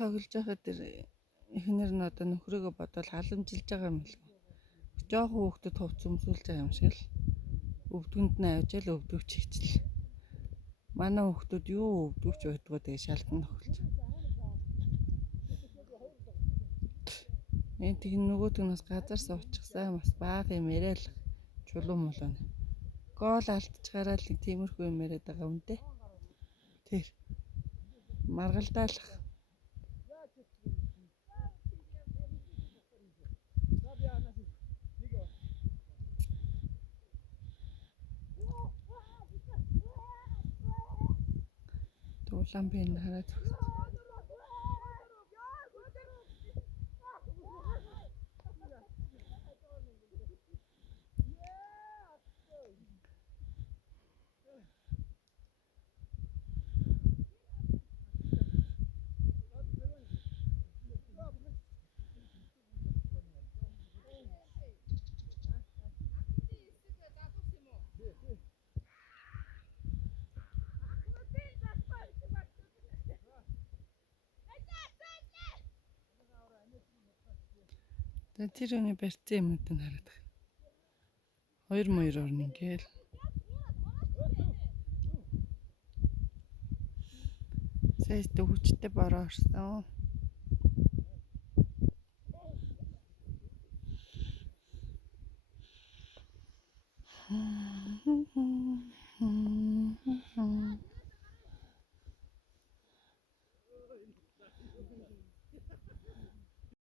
тоглож байхад эхнэр нь одоо нөхрөөгөө бодвол халамжилж байгаа юм л. Жохон хүүхдэд хувц өмсүүлж байгаа юм шиг л. Өвдгөнд нь авчаал өвдөвч хийчихлээ. Манай хүүхдүүд юу өвдөвч байдгаа тэгээ шалтан тохирч. Энд тэг нөгөөт нь бас газар суучихсан бас бага юм яриад чулуун молоо. Гол алдчихараа л тиймэрхүү юм яриад байгаа юм дээ. Тэр маргалдаалах. Улаан бэн хараад тэр өний барьцсан юмуд нь хараад байна. 2 моёр орно ингээл. Сайд хүчтэй бороо орсон.